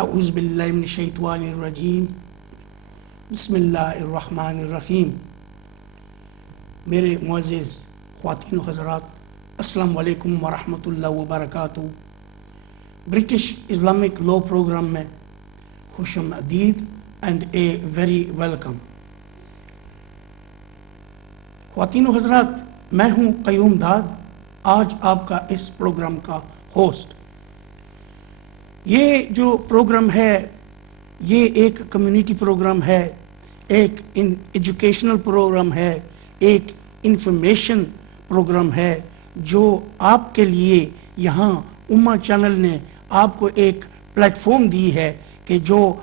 اعوذ باللہ من الشیطان الرجیم بسم اللہ الرحمن الرحیم۔ میرے معزز خواتین و حضرات، السلام علیکم ورحمۃ اللہ وبرکاتہ۔ برٹش اسلامک لا پروگرام میں خوش آمدید اینڈ اے ویری ویلکم۔ خواتین و حضرات، میں ہوں قیوم داد، آج آپ کا اس پروگرام کا ہوسٹ۔ یہ جو پروگرام ہے یہ ایک کمیونٹی پروگرام ہے، ایک ایجوکیشنل پروگرام ہے، ایک انفارمیشن پروگرام ہے جو آپ کے لیے یہاں امہ چینل نے آپ کو ایک پلیٹ فارم دی ہے کہ جو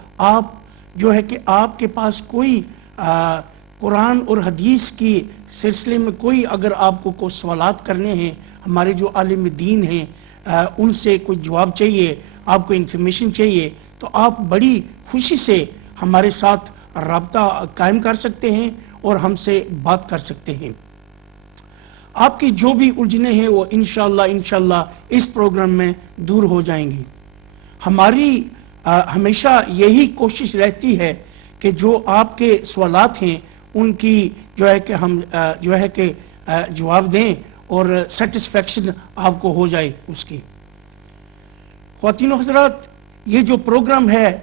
ہے کہ آپ کے پاس کوئی قرآن اور حدیث کی سلسلے میں کوئی اگر آپ کو سوالات کرنے ہیں، ہمارے جو عالم دین ہیں ان سے کوئی جواب چاہیے، آپ کو انفارمیشن چاہیے، تو آپ بڑی خوشی سے ہمارے ساتھ رابطہ قائم کر سکتے ہیں اور ہم سے بات کر سکتے ہیں۔ آپ کی جو بھی الجھنیں ہیں وہ انشاءاللہ اس پروگرام میں دور ہو جائیں گی۔ ہماری ہمیشہ یہی کوشش رہتی ہے کہ جو آپ کے سوالات ہیں ان کی جو ہے کہ ہم جواب دیں اور سیٹسفیکشن آپ کو ہو جائے اس کی۔ خواتین و حضرات، یہ جو پروگرام ہے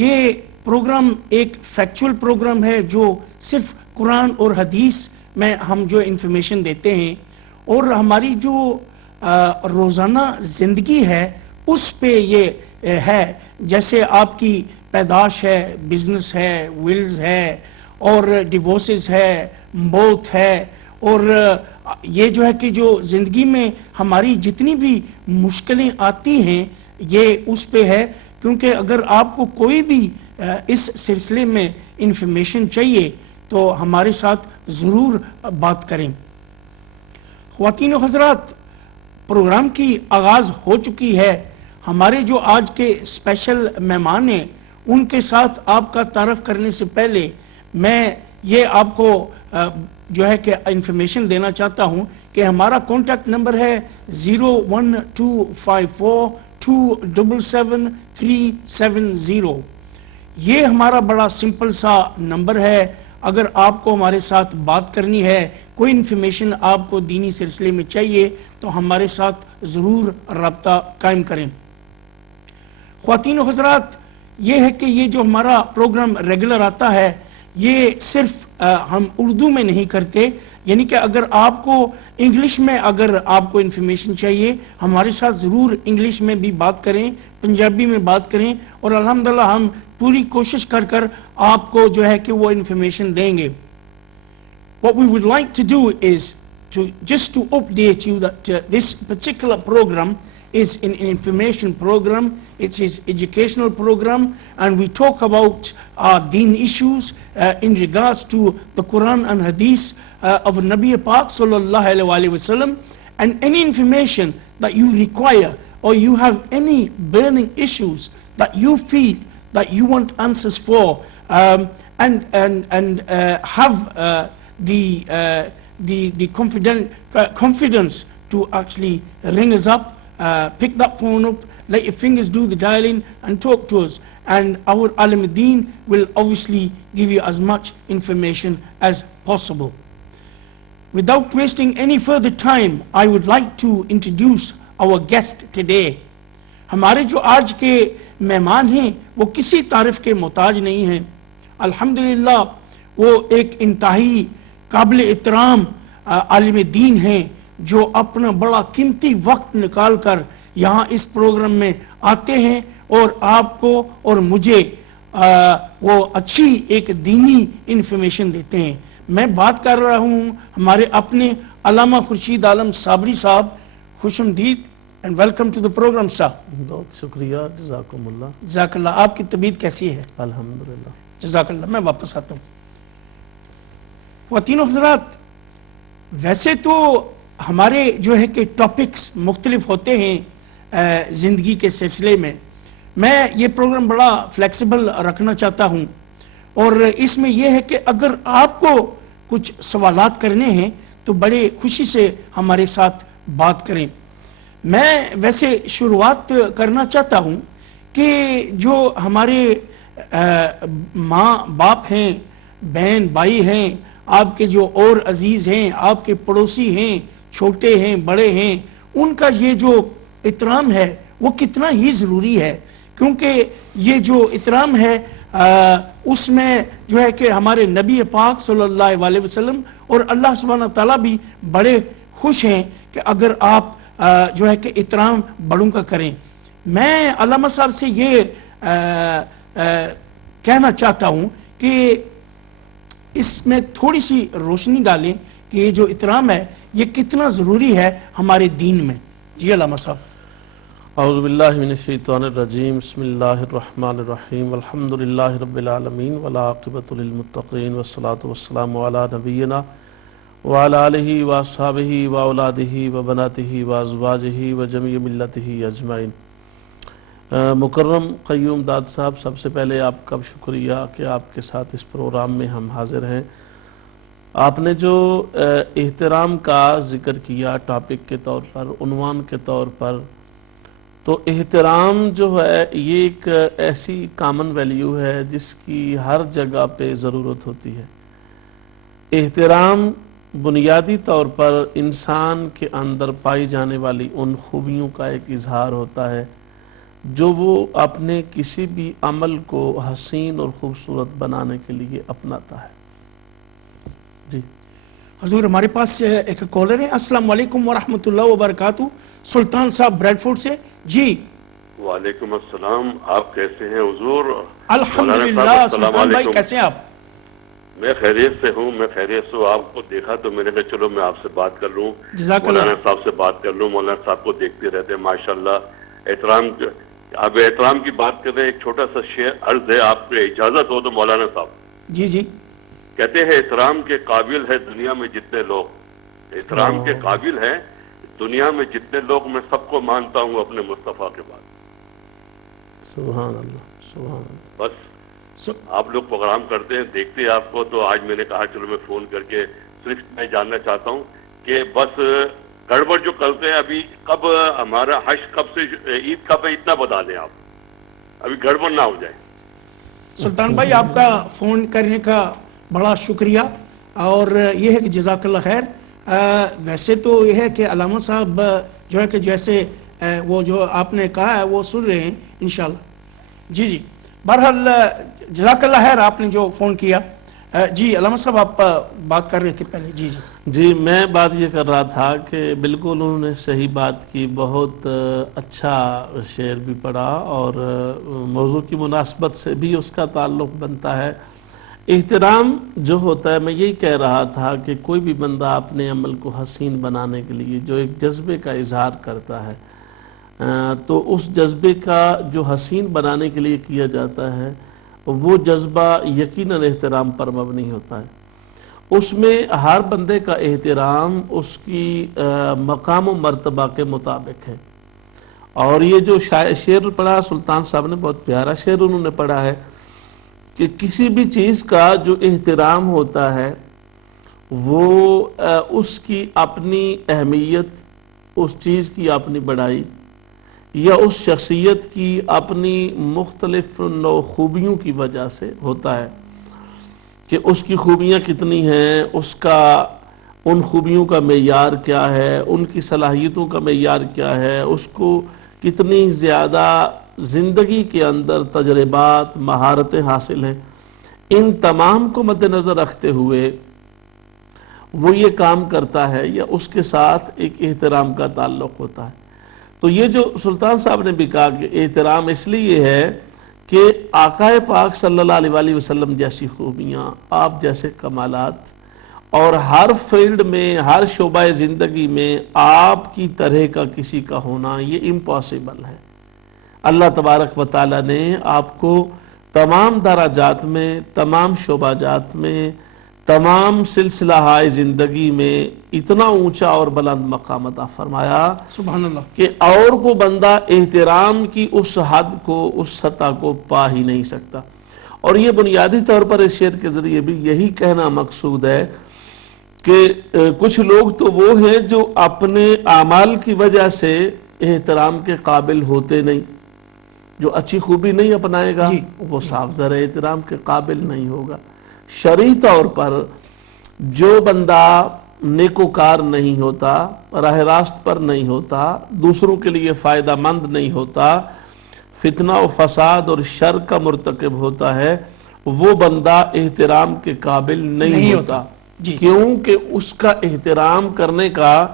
یہ پروگرام ایک فیکچول پروگرام ہے جو صرف قرآن اور حدیث میں ہم جو انفارمیشن دیتے ہیں، اور ہماری جو روزانہ زندگی ہے اس پہ یہ ہے، جیسے آپ کی پیدائش ہے، بزنس ہے، ولز ہے، اور ڈیورسز ہے، موت ہے، اور یہ جو ہے کہ جو زندگی میں ہماری جتنی بھی مشکلیں آتی ہیں یہ اس پہ ہے، کیونکہ اگر آپ کو کوئی بھی اس سلسلے میں انفارمیشن چاہیے تو ہمارے ساتھ ضرور بات کریں۔ خواتین و حضرات، پروگرام کی آغاز ہو چکی ہے۔ ہمارے جو آج کے اسپیشل مہمان ہیں ان کے ساتھ آپ کا تعارف کرنے سے پہلے میں یہ آپ کو جو ہے کہ انفارمیشن دینا چاہتا ہوں کہ ہمارا کانٹیکٹ نمبر ہے 01254277370۔ یہ ہمارا بڑا سمپل سا نمبر ہے۔ اگر آپ کو ہمارے ساتھ بات کرنی ہے، کوئی انفارمیشن آپ کو دینی سلسلے میں چاہیے تو ہمارے ساتھ ضرور رابطہ قائم کریں۔ خواتین و حضرات، یہ ہے کہ یہ جو ہمارا پروگرام ریگولر آتا ہے یہ صرف ہم اردو میں نہیں کرتے، یعنی کہ اگر آپ کو انگلش میں اگر آپ کو انفارمیشن چاہیے ہمارے ساتھ ضرور انگلش میں بھی بات کریں، پنجابی میں بات کریں، اور الحمدللہ ہم پوری کوشش کر آپ کو جو ہے کہ وہ انفارمیشن دیں گے۔ What we would like to do is just to update you that this particular program is an information program, it is educational program, and we talk about deen issues in regards to the Quran and Hadith of Nabi Pak sallallahu alaihi wasallam, and any information that you require or you have any burning issues that you feel that you want answers for, and have the confidence to actually ring us up, pick that phone up, let your fingers do the dialing and talk to us, and our Alim Deen will obviously give you as much information as possible. Without wasting any further time, I would like to introduce our guest today. ہمارے جو آج کے مہمان ہیں وہ کسی تعریف کے محتاج نہیں ہیں۔ الحمدللہ وہ ایک انتہائی قابل احترام عالم دین ہیں جو اپنا بڑا قیمتی وقت نکال کر یہاں اس پروگرام میں آتے ہیں اور آپ کو اور مجھے وہ اچھی ایک دینی انفارمیشن دیتے ہیں۔ میں بات کر رہا ہوں ہمارے اپنے علامہ خورشید عالم صابری صاحب۔ خوش آمدید and welcome to the program صاحب۔ بہت شکریہ، جزاکم اللہ۔ جزاک اللہ۔ آپ کی طبیعت کیسی ہے؟ الحمدللہ۔ جزاک اللہ۔ میں واپس آتا ہوں۔ خواتین و حضرات، ویسے تو ہمارے جو ہے کہ ٹاپکس مختلف ہوتے ہیں زندگی کے سلسلے میں، میں یہ پروگرام بڑا فلیکسیبل رکھنا چاہتا ہوں، اور اس میں یہ ہے کہ اگر آپ کو کچھ سوالات کرنے ہیں تو بڑے خوشی سے ہمارے ساتھ بات کریں۔ میں ویسے شروعات کرنا چاہتا ہوں کہ جو ہمارے ماں باپ ہیں، بہن بھائی ہیں، آپ کے جو اور عزیز ہیں، آپ کے پڑوسی ہیں، چھوٹے ہیں بڑے ہیں، ان کا یہ جو احترام ہے وہ کتنا ہی ضروری ہے، کیونکہ یہ جو احترام ہے اس میں جو ہے کہ ہمارے نبی پاک صلی اللہ علیہ وسلم اور اللہ سبحانہ تعالیٰ بھی بڑے خوش ہیں کہ اگر آپ جو ہے کہ احترام بڑوں کا کریں۔ میں علامہ صاحب سے یہ کہنا چاہتا ہوں کہ اس میں تھوڑی سی روشنی ڈالیں کہ یہ جو احترام ہے یہ کتنا ضروری ہے ہمارے دین میں۔ جی علامہ صاحب۔ اعوذ باللہ من الشیطان الرجیم، بسم اللہ الرحمن الرحیم، الحمدللہ رب العالمین والعاقبۃ للمتقین والصلاة والسلام علی نبینا وعلی آلہ واصحابہ واولادہ وبناتہ وازواجہ وجمیع ملتہ اجمعین۔ مکرم قیوم داد صاحب، سب سے پہلے آپ کا شکریہ کہ آپ کے ساتھ اس پروگرام میں ہم حاضر ہیں۔ آپ نے جو احترام کا ذکر کیا ٹاپک کے طور پر، عنوان کے طور پر، تو احترام جو ہے یہ ایک ایسی کامن ویلیو ہے جس کی ہر جگہ پہ ضرورت ہوتی ہے۔ احترام بنیادی طور پر انسان کے اندر پائی جانے والی ان خوبیوں کا ایک اظہار ہوتا ہے جو وہ اپنے کسی بھی عمل کو حسین اور خوبصورت بنانے کے لیے اپناتا ہے۔ جی حضور، ہمارے پاس ایک کالر ہے۔ السلام علیکم ورحمۃ اللہ وبرکاتہ، سلطان صاحب بریڈ فورڈ سے۔ جی وعلیکم السلام، آپ کیسے ہیں حضور؟ الحمدللہ سلطان بھائی، کیسے ہیں آپ؟ میں خیریت سے ہوں، میں خیریت سے ہوں۔ آپ کو دیکھا تو میں نے کہا چلو میں آپ سے بات کر لوں، مولانا صاحب سے بات کر لوں۔ مولانا صاحب کو دیکھتے رہتے ہیں ماشاءاللہ۔ احترام، اب احترام کی بات کر رہے ہیں، ایک چھوٹا سا شعر عرض ہے، آپ کو اجازت ہو تو مولانا صاحب۔ جی جی۔ کہتے ہیں احترام کے قابل ہے دنیا میں جتنے لوگ، احترام کے قابل ہیں دنیا میں جتنے لوگ، میں سب کو مانتا ہوں اپنے مصطفیٰ کے بعد۔ سبحان اللہ، سبحان اللہ۔ بس آپ لوگ پروگرام کرتے ہیں، دیکھتے ہیں آپ کو، تو آج میں نے کہا چلو میں فون کر کے صرف میں جاننا چاہتا ہوں کہ بس گڑبڑ جو کرتے ہیں ابھی، کب ہمارا حج کب سے، عید کب ہے، اتنا بتا دیں آپ، ابھی گڑبڑ نہ ہو جائے۔ سلطان بھائی، آپ کا فون کرنے کا بڑا شکریہ، اور یہ ہے کہ جزاک اللہ خیر۔ ویسے تو یہ ہے کہ علامہ صاحب جو ہے کہ جیسے وہ جو آپ نے کہا ہے وہ سن رہے ہیں انشاءاللہ۔ جی جی، بہرحال جزاک اللہ خیر آپ نے جو فون کیا۔ جی علامہ صاحب، آپ بات کر رہے تھے پہلے۔ جی جی جی، میں بات یہ کر رہا تھا کہ بالکل انہوں نے صحیح بات کی، بہت اچھا شعر بھی پڑھا اور موضوع کی مناسبت سے بھی اس کا تعلق بنتا ہے۔ احترام جو ہوتا ہے، میں یہی کہہ رہا تھا کہ کوئی بھی بندہ اپنے عمل کو حسین بنانے کے لیے جو ایک جذبے کا اظہار کرتا ہے، تو اس جذبے کا جو حسین بنانے کے لیے کیا جاتا ہے وہ جذبہ یقیناً احترام پر مبنی ہوتا ہے۔ اس میں ہر بندے کا احترام اس کی مقام و مرتبہ کے مطابق ہے۔ اور یہ جو شعر پڑھا سلطان صاحب نے، بہت پیارا شعر انہوں نے پڑھا ہے کہ کسی بھی چیز کا جو احترام ہوتا ہے وہ اس کی اپنی اہمیت، اس چیز کی اپنی بڑائی، یا اس شخصیت کی اپنی مختلف نوع خوبیوں کی وجہ سے ہوتا ہے کہ اس کی خوبیاں کتنی ہیں، اس کا ان خوبیوں کا معیار کیا ہے، ان کی صلاحیتوں کا معیار کیا ہے، اس کو کتنی زیادہ زندگی کے اندر تجربات، مہارتیں حاصل ہیں۔ ان تمام کو مد نظر رکھتے ہوئے وہ یہ کام کرتا ہے یا اس کے ساتھ ایک احترام کا تعلق ہوتا ہے۔ تو یہ جو سلطان صاحب نے بھی کہا کہ احترام اس لیے ہے کہ آقا پاک صلی اللہ علیہ وسلم جیسی خوبیاں، آپ جیسے کمالات، اور ہر فیلڈ میں، ہر شعبہ زندگی میں آپ کی طرح کا کسی کا ہونا یہ امپاسبل ہے۔ اللہ تبارک و تعالیٰ نے آپ کو تمام درجات میں، تمام شعبہ جات میں، تمام سلسلہ زندگی میں اتنا اونچا اور بلند مقام عطا فرمایا سبحان اللہ کہ اور کو بندہ احترام کی اس حد کو، اس سطح کو پا ہی نہیں سکتا۔ اور یہ بنیادی طور پر اس شعر کے ذریعے بھی یہی کہنا مقصود ہے کہ کچھ لوگ تو وہ ہیں جو اپنے اعمال کی وجہ سے احترام کے قابل ہوتے نہیں، جو اچھی خوبی نہیں اپنائے گا وہ صاف زر احترام کے قابل نہیں ہوگا۔ شرعی طور پر جو بندہ نیکوکار نہیں ہوتا، راہ راست پر نہیں ہوتا، دوسروں کے لیے فائدہ مند نہیں ہوتا، فتنہ و فساد اور شر کا مرتکب ہوتا ہے، وہ بندہ احترام کے قابل نہیں ہوتا۔ کیونکہ اس کا احترام کرنے کا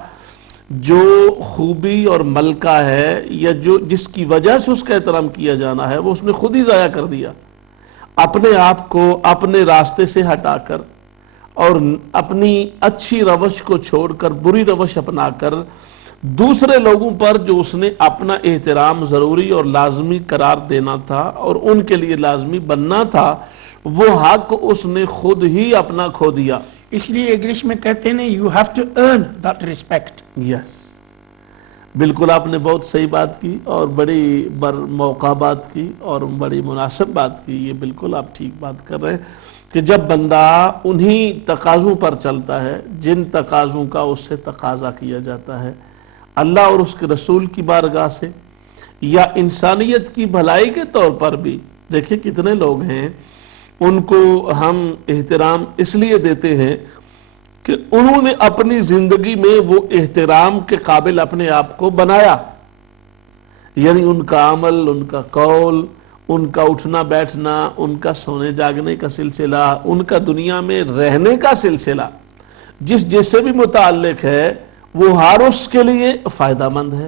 جو خوبی اور ملکہ ہے یا جو جس کی وجہ سے اس کا احترام کیا جانا ہے وہ اس نے خود ہی ضائع کر دیا، اپنے آپ کو اپنے راستے سے ہٹا کر اور اپنی اچھی روش کو چھوڑ کر بری روش اپنا کر دوسرے لوگوں پر جو اس نے اپنا احترام ضروری اور لازمی قرار دینا تھا اور ان کے لیے لازمی بننا تھا، وہ حق اس نے خود ہی اپنا کھو دیا۔ اس لیے انگلش میں کہتے ہیں you have to earn that respect۔ یس، بالکل آپ نے بہت صحیح بات کی اور بڑی موقع بات کی اور بڑی مناسب بات کی۔ یہ بالکل آپ ٹھیک بات کر رہے ہیں کہ جب بندہ انہی تقاضوں پر چلتا ہے جن تقاضوں کا اس سے تقاضا کیا جاتا ہے اللہ اور اس کے رسول کی بارگاہ سے یا انسانیت کی بھلائی کے طور پر بھی، دیکھیں کتنے لوگ ہیں ان کو ہم احترام اس لیے دیتے ہیں کہ انہوں نے اپنی زندگی میں وہ احترام کے قابل اپنے آپ کو بنایا، یعنی ان کا عمل، ان کا قول، ان کا اٹھنا بیٹھنا، ان کا سونے جاگنے کا سلسلہ، ان کا دنیا میں رہنے کا سلسلہ جس سے بھی متعلق ہے وہ ہر اس کے لیے فائدہ مند ہے،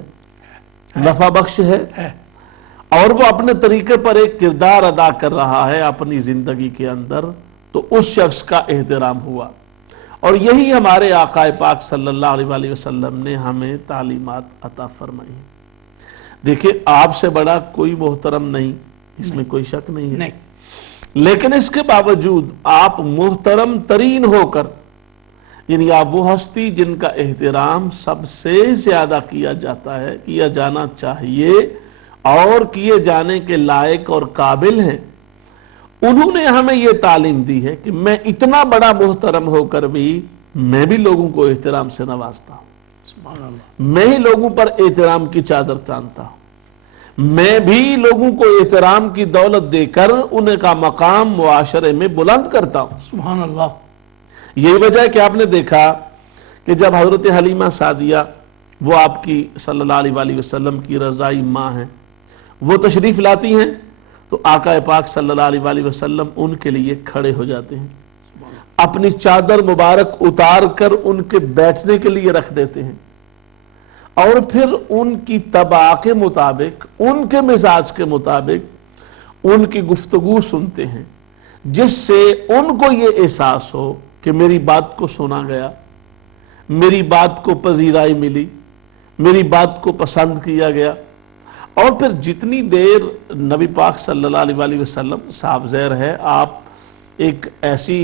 نفع بخش ہے، اور وہ اپنے طریقے پر ایک کردار ادا کر رہا ہے اپنی زندگی کے اندر، تو اس شخص کا احترام ہوا۔ اور یہی ہمارے آقا پاک صلی اللہ علیہ وآلہ وسلم نے ہمیں تعلیمات عطا فرمائی ہیں۔ دیکھیں آپ سے بڑا کوئی محترم نہیں، اس میں کوئی شک نہیں ہے، لیکن اس کے باوجود آپ محترم ترین ہو کر، یعنی آپ وہ ہستی جن کا احترام سب سے زیادہ کیا جاتا ہے، کیا جانا چاہیے اور کیے جانے کے لائق اور قابل ہیں، انہوں نے ہمیں یہ تعلیم دی ہے کہ میں اتنا بڑا محترم ہو کر بھی میں بھی لوگوں کو احترام سے نوازتا ہوں، سبحان اللہ، میں ہی لوگوں پر احترام کی چادر تانتا ہوں، میں بھی لوگوں کو احترام کی دولت دے کر انہیں کا مقام معاشرے میں بلند کرتا ہوں۔ سبحان اللہ۔ یہی وجہ ہے کہ آپ نے دیکھا کہ جب حضرت حلیمہ سعدیہ، وہ آپ کی صلی اللہ علیہ وآلہ وسلم کی رضائی ماں ہیں، وہ تشریف لاتی ہیں تو آقا پاک صلی اللہ علیہ وآلہ وسلم ان کے لیے کھڑے ہو جاتے ہیں، اپنی چادر مبارک اتار کر ان کے بیٹھنے کے لیے رکھ دیتے ہیں، اور پھر ان کی طبع کے مطابق، ان کے مزاج کے مطابق ان کی گفتگو سنتے ہیں، جس سے ان کو یہ احساس ہو کہ میری بات کو سنا گیا، میری بات کو پذیرائی ملی، میری بات کو پسند کیا گیا۔ اور پھر جتنی دیر نبی پاک صلی اللہ علیہ وآلہ وسلم صاحب زیر ہے، آپ ایک ایسی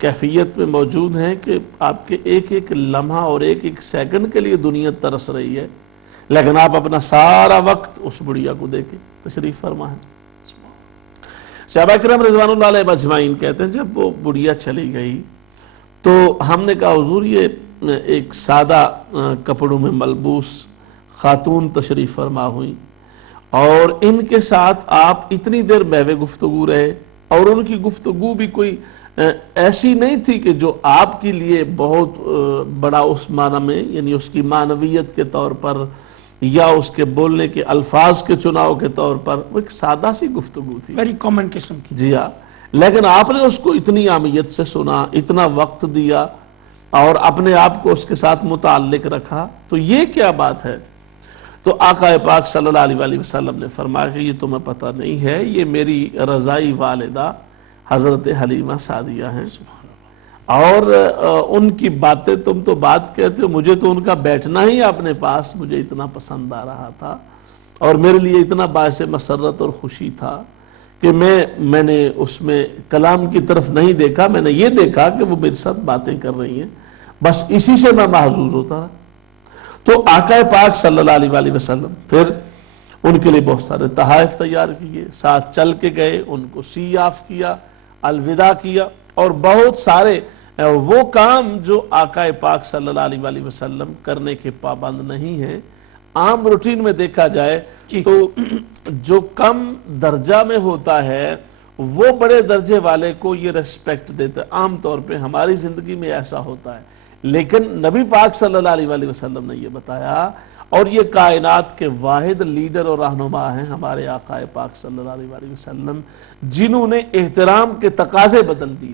کیفیت میں موجود ہیں کہ آپ کے ایک ایک لمحہ اور ایک ایک سیکنڈ کے لیے دنیا ترس رہی ہے، لیکن آپ اپنا سارا وقت اس بڑھیا کو دے کے تشریف فرما ہے۔ صحابہ کرام رضوان اللہ علیہ اجمعین کہتے ہیں جب وہ بڑھیا چلی گئی تو ہم نے کہا حضور یہ ایک سادہ کپڑوں میں ملبوس خاتون تشریف فرما ہوئی اور ان کے ساتھ آپ اتنی دیر بہوے گفتگو رہے، اور ان کی گفتگو بھی کوئی ایسی نہیں تھی کہ جو آپ کے لیے بہت بڑا اس معنی میں، یعنی اس کی معنویت کے طور پر یا اس کے بولنے کے الفاظ کے چناؤ کے طور پر، وہ ایک سادہ سی گفتگو تھی، ویری کامن قسم کی، جی ہاں، لیکن آپ نے اس کو اتنی اہمیت سے سنا، اتنا وقت دیا اور اپنے آپ کو اس کے ساتھ متعلق رکھا، تو یہ کیا بات ہے؟ تو آقا پاک صلی اللہ علیہ وآلہ وسلم نے فرمایا کہ یہ تمہیں پتہ نہیں ہے، یہ میری رضائی والدہ حضرت حلیمہ سعدیہ ہیں، اور ان کی باتیں تم تو بات کہتے ہو، مجھے تو ان کا بیٹھنا ہی اپنے پاس مجھے اتنا پسند آ رہا تھا اور میرے لیے اتنا باعث مسرت اور خوشی تھا کہ میں نے اس میں کلام کی طرف نہیں دیکھا، میں نے یہ دیکھا کہ وہ میرے ساتھ باتیں کر رہی ہیں، بس اسی سے میں محظوظ ہوتا رہا۔ تو آقا پاک صلی اللہ علیہ وآلہ وسلم پھر ان کے لیے بہت سارے تحائف تیار کیے، ساتھ چل کے گئے، ان کو سی آف کیا، الوداع کیا، اور بہت سارے وہ کام جو آقا پاک صلی اللہ علیہ وآلہ وسلم کرنے کے پابند نہیں ہیں۔ عام روٹین میں دیکھا جائے تو جو کم درجہ میں ہوتا ہے وہ بڑے درجے والے کو یہ ریسپیکٹ دیتا ہے. عام طور پہ ہماری زندگی میں ایسا ہوتا ہے، لیکن نبی پاک صلی اللہ علیہ وسلم نے یہ بتایا، اور یہ کائنات کے واحد لیڈر اور رہنما ہیں ہمارے آقا پاک صلی اللہ علیہ وسلم، جنہوں نے احترام کے تقاضے بدل دیے،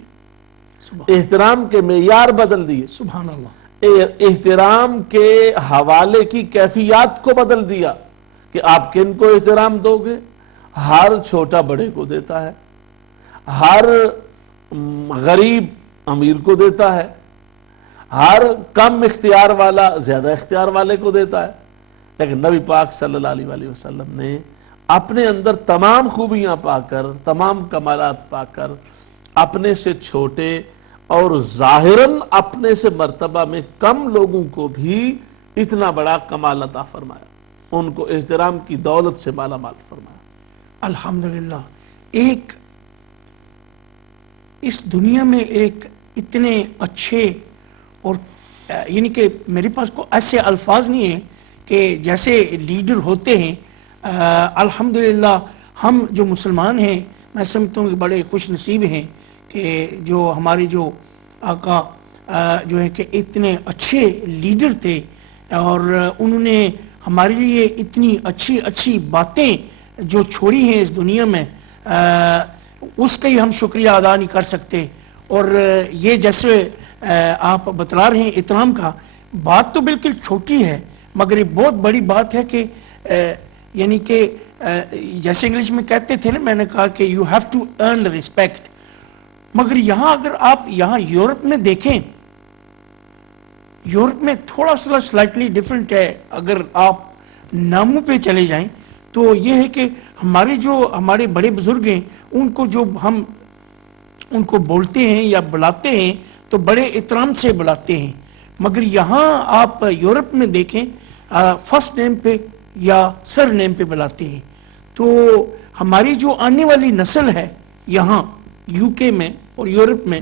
احترام کے معیار بدل دیے، سبحان اللہ، احترام کے حوالے کی کیفیات کو بدل دیا کہ آپ کن کو احترام دو گے. ہر چھوٹا بڑے کو دیتا ہے، ہر غریب امیر کو دیتا ہے، ہر کم اختیار والا زیادہ اختیار والے کو دیتا ہے. لیکن نبی پاک صلی اللہ علیہ وسلم نے اپنے اندر تمام خوبیاں پا کر، تمام کمالات پا کر، اپنے سے چھوٹے اور ظاہراً اپنے سے مرتبہ میں کم لوگوں کو بھی اتنا بڑا کمال عطا فرمایا، ان کو احترام کی دولت سے مالا مال فرمایا. الحمدللہ. ایک اس دنیا میں ایک اتنے اچھے اور یعنی کہ میرے پاس کو ایسے الفاظ نہیں ہیں کہ جیسے لیڈر ہوتے ہیں. الحمدللہ ہم جو مسلمان ہیں میں سمجھتا ہوں کہ بڑے خوش نصیب ہیں کہ جو ہمارے جو آقا جو ہے کہ اتنے اچھے لیڈر تھے، اور انہوں نے ہمارے لیے اتنی اچھی اچھی باتیں جو چھوڑی ہیں اس دنیا میں، اس کا ہی ہم شکریہ ادا نہیں کر سکتے. اور یہ جیسے آپ بتلا رہے ہیں احترام کا، بات تو بالکل چھوٹی ہے مگر یہ بہت بڑی بات ہے کہ یعنی کہ جیسے انگلش میں کہتے تھے نا، میں نے کہا کہ you have to earn respect. مگر یہاں اگر آپ یہاں یورپ میں دیکھیں، یورپ میں تھوڑا سا سلائٹلی ڈیفرنٹ ہے. اگر آپ ناموں پہ چلے جائیں تو یہ ہے کہ ہمارے بڑے بزرگ ہیں، ان کو جو ہم ان کو بولتے ہیں یا بلاتے ہیں تو بڑے احترام سے بلاتے ہیں. مگر یہاں آپ یورپ میں دیکھیں فرسٹ نیم پہ یا سر نیم پہ بلاتے ہیں. تو ہماری جو آنے والی نسل ہے یہاں یو کے میں اور یورپ میں،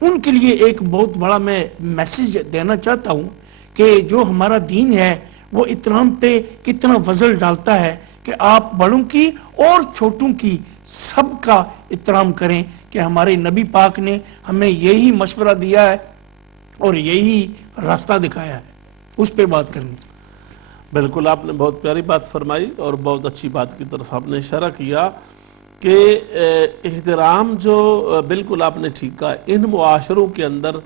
ان کے لیے ایک بہت بڑا میں میسیج دینا چاہتا ہوں کہ جو ہمارا دین ہے وہ احترام پہ کتنا وزن ڈالتا ہے کہ آپ بڑوں کی اور چھوٹوں کی سب کا احترام کریں، کہ ہمارے نبی پاک نے ہمیں یہی مشورہ دیا ہے اور یہی راستہ دکھایا ہے، اس پہ بات کرنی. بالکل آپ نے بہت پیاری بات فرمائی اور بہت اچھی بات کی طرف آپ نے اشارہ کیا کہ احترام جو بالکل آپ نے ٹھیک کہا. ان معاشروں کے اندر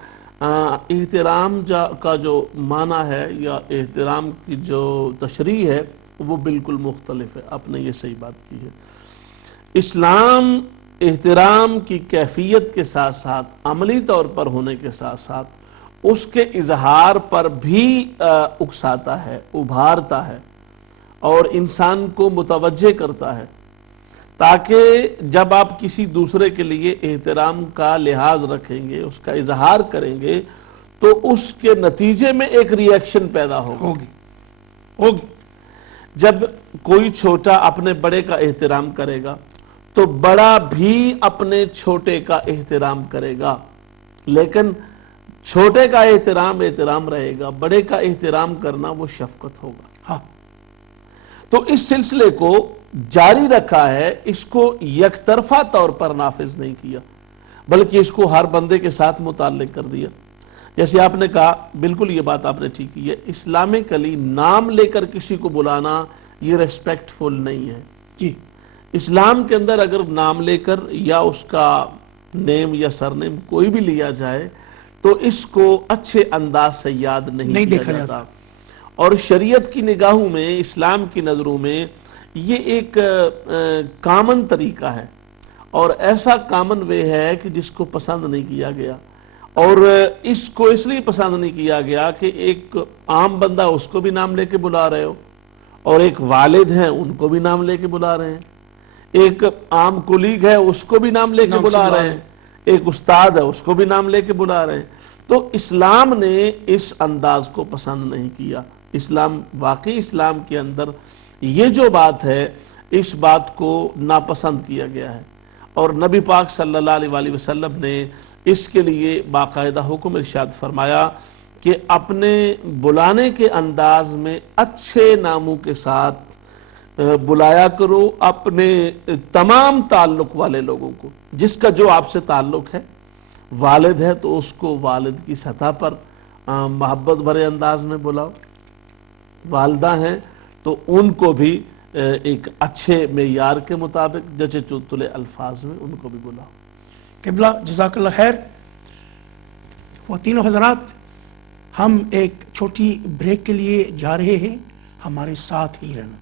احترام کا جو معنی ہے یا احترام کی جو تشریح ہے وہ بالکل مختلف ہے. آپ نے یہ صحیح بات کی ہے. اسلام احترام کی کیفیت کے ساتھ ساتھ، عملی طور پر ہونے کے ساتھ ساتھ، اس کے اظہار پر بھی اکساتا ہے، ابھارتا ہے اور انسان کو متوجہ کرتا ہے، تاکہ جب آپ کسی دوسرے کے لیے احترام کا لحاظ رکھیں گے، اس کا اظہار کریں گے، تو اس کے نتیجے میں ایک ریئیکشن پیدا ہوگی. جب کوئی چھوٹا اپنے بڑے کا احترام کرے گا تو بڑا بھی اپنے چھوٹے کا احترام کرے گا. لیکن چھوٹے کا احترام رہے گا، بڑے کا احترام کرنا وہ شفقت ہوگا. ہاں، تو اس سلسلے کو جاری رکھا ہے، اس کو یک طرفہ طور پر نافذ نہیں کیا، بلکہ اس کو ہر بندے کے ساتھ متعلق کر دیا. جیسے آپ نے کہا، بالکل یہ بات آپ نے ٹھیک کی ہے، اسلامکلی نام لے کر کسی کو بلانا یہ ریسپیکٹ فل نہیں ہے. جی، اسلام کے اندر اگر نام لے کر یا اس کا نیم یا سر نیم کوئی بھی لیا جائے تو اس کو اچھے انداز سے یاد نہیں کیا جاتا. اور شریعت کی نگاہوں میں، اسلام کی نظروں میں یہ ایک کامن طریقہ ہے اور ایسا کامن وے ہے کہ جس کو پسند نہیں کیا گیا. اور اس کو اس لیے پسند نہیں کیا گیا کہ ایک عام بندہ اس کو بھی نام لے کے بلا رہے ہو، اور ایک والد ہیں ان کو بھی نام لے کے بلا رہے ہیں، ایک عام کولیگ ہے اس کو بھی نام لے کے بلا رہے ہیں، ایک استاد ہے اس کو بھی نام لے کے بلا رہے ہیں. تو اسلام نے اس انداز کو پسند نہیں کیا. واقعی اسلام کے اندر یہ جو بات ہے اس بات کو ناپسند کیا گیا ہے، اور نبی پاک صلی اللہ علیہ وسلم نے اس کے لیے باقاعدہ حکم ارشاد فرمایا کہ اپنے بلانے کے انداز میں اچھے ناموں کے ساتھ بلایا کرو اپنے تمام تعلق والے لوگوں کو. جس کا جو آپ سے تعلق ہے، والد ہے تو اس کو والد کی سطح پر محبت بھرے انداز میں بلاؤ، والدہ ہیں تو ان کو بھی ایک اچھے معیار کے مطابق جچے چتلے الفاظ میں ان کو بھی بلاؤ. قبلہ جزاک اللہ خیر. خواتین و حضرات، ہم ایک چھوٹی بریک کے لیے جا رہے ہیں، ہمارے ساتھ ہی رہنا.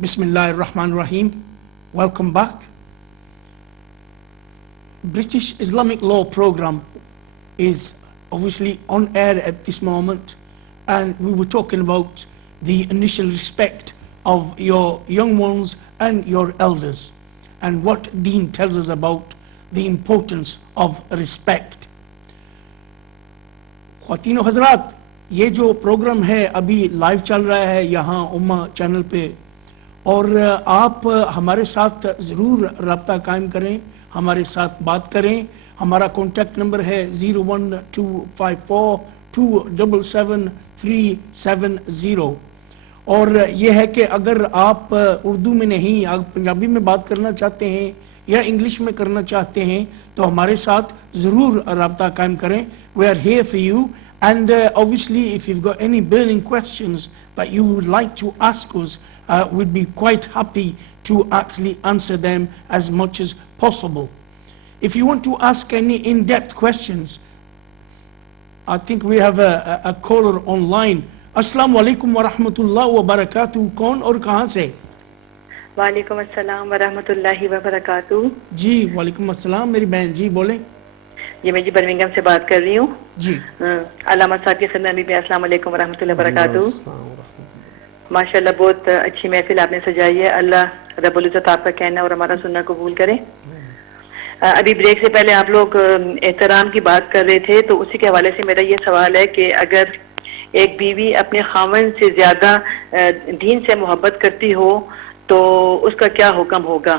Bismillah ar-Rahman ar-Rahim. Welcome back. British Islamic Law Program is obviously on air at this moment, and we were talking about the initial respect of your young ones and your elders, and what Deen tells us about the importance of respect. خواتین و حضرات، یہ جو programme ہے ابھی live چل رہا ہے یہاں امہ چینل پہ، اور آپ ہمارے ساتھ ضرور رابطہ قائم کریں، ہمارے ساتھ بات کریں. ہمارا کانٹیکٹ نمبر ہے 01254277370. اور یہ ہے کہ اگر آپ اردو میں نہیں، آپ پنجابی میں بات کرنا چاہتے ہیں یا انگلش میں کرنا چاہتے ہیں تو ہمارے ساتھ ضرور رابطہ قائم کریں. We are here for you, and obviously if you've got any burning questions that you would like to ask us, we'd be quite happy to actually answer them as much as possible. If you want to ask any in-depth questions, I think we have a caller online. Assalamu alaikum wa rahmatullahi wa barakatuh. Kaun aur kahan se? وعلیکم السلام ورحمۃ اللہ وبرکاتہ. جی وعلیکم السلام میری بہن، جی بولیں. یہ میں جی برمنگھم سے بات کر رہی ہوں. جی علامہ صاحب کے سامنے بھی السلام علیکم ورحمۃ اللہ وبرکاتہ. ماشاءاللہ بہت اچھی محفل آپ نے سجائی ہے. اللہ رب العزت آپ کا کہنا اور ہمارا سننا قبول کرے. ابھی بریک سے پہلے آپ لوگ احترام کی بات کر رہے تھے، تو اسی کے حوالے سے میرا یہ سوال ہے کہ اگر ایک بیوی اپنے خاوند سے زیادہ دین سے محبت کرتی ہو تو اس کا کیا حکم ہوگا؟